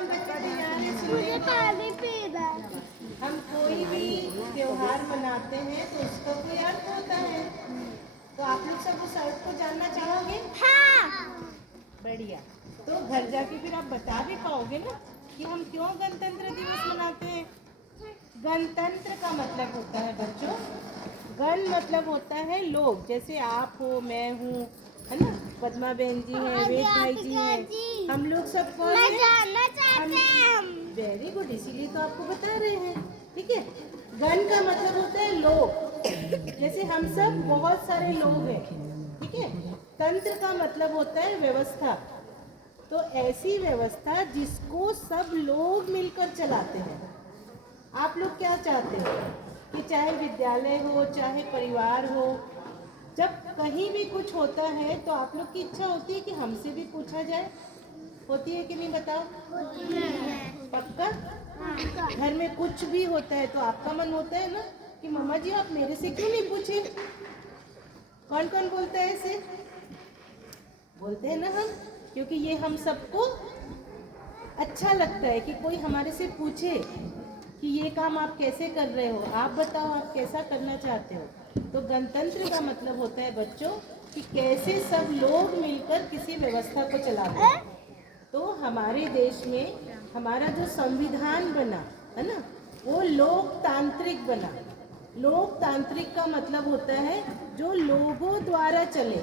मुझे पानी पीना। हम कोई भी त्योहार मनाते हैं तो उसका कोई अर्थ होता है। तो आप लोग सब उस अर्थ को जानना चाहोगे? हाँ। बढ़िया। तो घर जाके फिर आप बता भी पाओगे ना कि हम क्यों गणतंत्र दिवस मनाते हैं। गणतंत्र का मतलब होता है बच्चों, गण मतलब होता है लोग, जैसे आप हो, मैं हूँ, है ना, पद्मा बहन जी हैं, वेद भाई जी हैं, हम लोग सब कौन मैं हैं? जानना चाहते हैं हम। वेरी गुड, इसीलिए तो आपको बता रहे हैं। ठीक है, गण का मतलब होता है लोग, जैसे हम सब बहुत सारे लोग हैं। ठीक है, तंत्र का मतलब होता है व्यवस्था, तो ऐसी व्यवस्था जिसको सब लोग मिलकर चलाते हैं। आप लोग क्या चाहते हो कि चाहे विद्यालय हो, चाहे परिवार हो, जब कहीं भी कुछ होता है तो आप लोग की इच्छा होती है कि हमसे भी पूछा जाए, होती है कि नहीं बताओ? पक्का? घर में कुछ भी होता है तो आपका मन होता है ना कि मम्मा जी आप मेरे से क्यों नहीं पूछे? कौन कौन बोलता है ऐसे? बोलते हैं ना हम, क्योंकि ये हम सबको अच्छा लगता है कि कोई हमारे से पूछे कि ये काम आप कैसे कर रहे हो, आप बताओ आप कैसा करना चाहते हो। तो गणतंत्र का मतलब होता है बच्चों कि कैसे सब लोग मिलकर किसी व्यवस्था को चलाते हैं। तो हमारे देश में हमारा जो संविधान बना है ना, वो लोकतांत्रिक बना। लोकतांत्रिक का मतलब होता है जो लोगों द्वारा चले,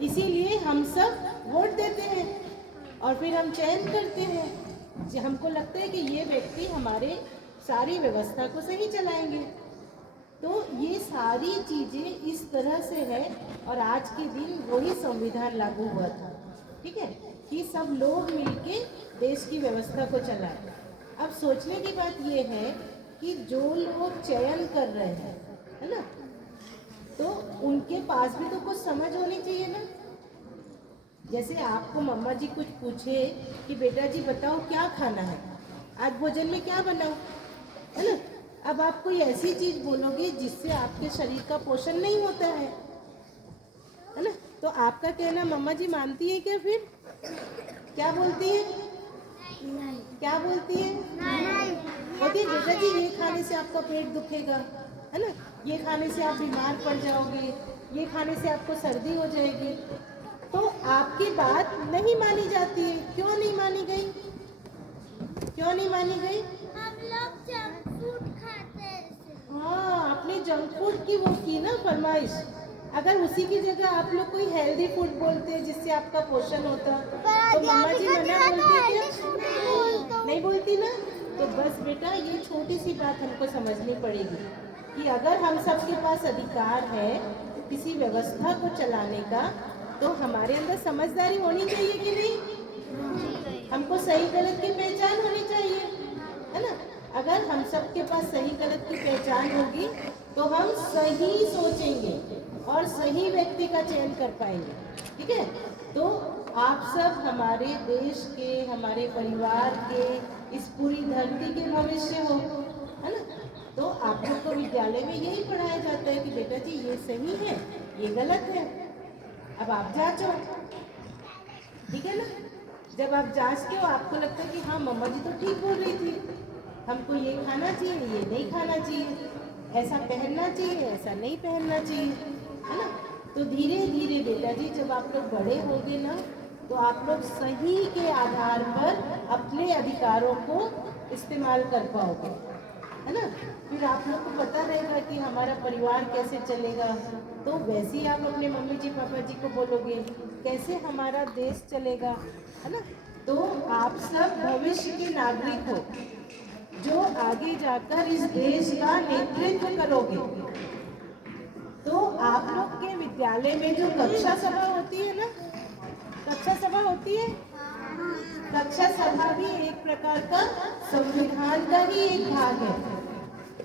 इसीलिए हम सब वोट देते हैं और फिर हम चयन करते हैं। हमको लगता है कि ये व्यक्ति हमारे सारी व्यवस्था को सही चलाएंगे। तो ये सारी चीज़ें इस तरह से है और आज के दिन वही संविधान लागू हुआ था। ठीक है, कि सब लोग मिलके देश की व्यवस्था को चलाएं। अब सोचने की बात ये है कि जो लोग चयन कर रहे हैं, है ना, तो उनके पास भी तो कुछ समझ होनी चाहिए ना। जैसे आपको मम्मा जी कुछ पूछे कि बेटा जी बताओ क्या खाना है, आज भोजन में क्या बनाओ, है ना, अब आप कोई ऐसी चीज बोलोगे जिससे आपके शरीर का पोषण नहीं होता है ना, तो आपका कहना मम्मा जी मानती है क्या? फिर क्या बोलती है? क्या बोलती है? बोलती है बेटा जी ये खाने से आपका पेट दुखेगा, है ना, ये खाने से आप बीमार पड़ जाओगे, ये खाने से आपको सर्दी हो जाएगी। तो आपकी बात नहीं मानी जाती है। क्यों नहीं मानी गई? क्यों नहीं मानी गई? हम लोग जंक फूड खाते हैं। हाँ, आपने जंक फूड की वो की ना फरमाइश। अगर उसी की जगह आप लोग कोई हेल्दी फूड बोलते जिससे आपका पोषण होता तो मम्मा जी मना बोलती क्या? नहीं बोलती ना। तो बस बेटा ये छोटी सी बात हमको समझनी पड़ेगी कि अगर हम सबके पास अधिकार है किसी व्यवस्था को चलाने का, तो हमारे अंदर समझदारी होनी चाहिए कि नहीं? हमको सही गलत की पहचान होनी चाहिए, है ना। अगर हम सबके पास सही गलत की पहचान होगी तो हम सही सोचेंगे और सही व्यक्ति का चयन कर पाएंगे। ठीक है, तो आप सब हमारे देश के, हमारे परिवार के, इस पूरी धरती के भविष्य हो, है ना। तो आप लोग को विद्यालय में यही पढ़ाया जाता है कि बेटा जी ये सही है, ये गलत है, अब आप जांचो। ठीक है ना, जब आप जांचते हो आपको लगता है कि हाँ मम्मा जी तो ठीक बोल रही थी, हमको ये खाना चाहिए, ये नहीं खाना चाहिए, ऐसा पहनना चाहिए, ऐसा नहीं पहनना चाहिए, है ना। तो धीरे धीरे बेटा जी जब आप लोग बड़े होंगे ना, तो आप लोग सही के आधार पर अपने अधिकारों को इस्तेमाल कर पाओगे, है ना। फिर आप लोग को पता रहेगा कि हमारा परिवार कैसे चलेगा, तो वैसे ही आप अपने मम्मी जी पापा जी को बोलोगे कैसे हमारा देश चलेगा, है ना। तो आप सब भविष्य के नागरिक हो जो आगे जाकर इस देश का नेतृत्व करोगे। तो आप लोग के विद्यालय में जो कक्षा सभा होती है ना, कक्षा सभा होती है, कक्षा सभा भी एक प्रकार का संविधान का ही एक भाग है,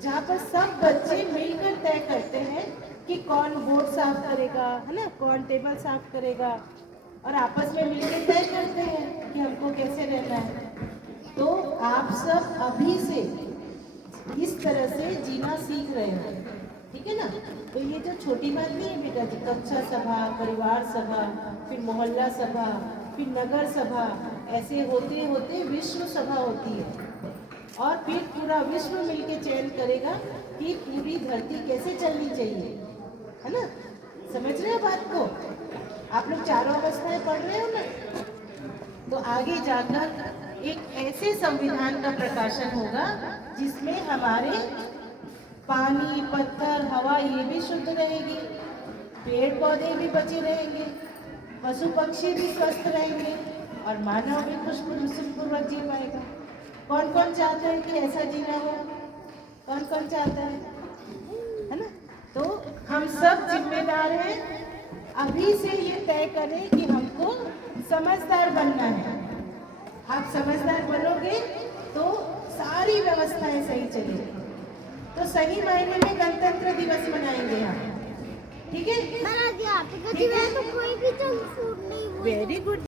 जहाँ पर सब बच्चे मिलकर तय करते हैं कि कौन बोर्ड साफ करेगा, है ना, कौन टेबल साफ करेगा, और आपस में मिलकर तय करते हैं कि हमको कैसे रहना है। तो आप सब अभी से इस तरह से जीना सीख रहे हो, ठीक है ना। तो ये जो छोटी बात नहीं है बेटा जी, कक्षा सभा, परिवार सभा, फिर मोहल्ला सभा, फिर नगर सभा, ऐसे होते होते विश्व सभा होती है और फिर पूरा विश्व मिलके चयन करेगा कि पूरी धरती कैसे चलनी चाहिए, है ना। समझ रहे हो बात को? आप लोग चारों अवस्थाएं पढ़ रहे हो ना। तो आगे जाकर एक ऐसे संविधान का प्रकाशन होगा जिसमें हमारे पानी, पत्थर, हवा ये भी शुद्ध रहेगी, पेड़ पौधे भी बचे रहेंगे, पशु पक्षी भी स्वस्थ रहेंगे और मानव भी खुशपूर्वक जी पाएगा। कौन कौन चाहता है कि ऐसा जीना हो? कौन कौन चाहता है ना। तो हम सब जिम्मेदार हैं, अभी से ये तय करें कि हमको समझदार बनना है। आप समझदार बनोगे तो सारी व्यवस्थाएं सही चलेगी। तो सही मायने में गणतंत्र दिवस मनाएंगे हम, ठीक है? तो कोई भी जंक फूड नहीं। Very good.